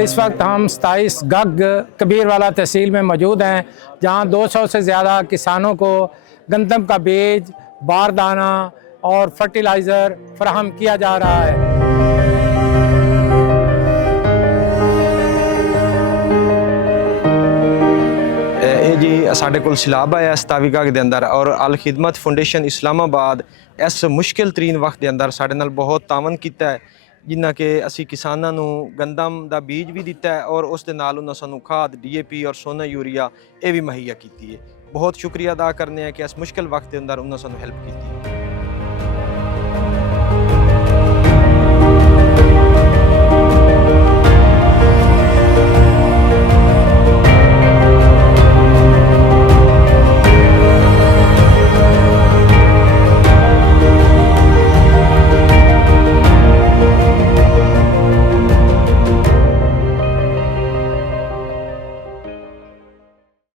इस वक्त हम 27 गग कबीरवाला तहसील में मौजूद हैं, जहां 200 से ज़्यादा किसानों को गंदम का बीज, बारदाना और फर्टिलाइज़र फराहम किया जा रहा है। जी साढ़े कोल सैलाब आया 27 गग के अंदर और अल खिदमत फाउंडेशन इस्लामाबाद इस मुश्किल तरीन वक्त के अंदर साढ़े नाल बहुत तावन किया है, जिन्ना कि असी किसानों को गंदम का बीज भी दिता है और उस दे नाल उन्होंने सानू खाद DAP और सोना यूरिया ये भी मुहैया की है। बहुत शुक्रिया अदा करने कि इस मुश्किल वक्त के अंदर उन्होंने सानू हेल्प की।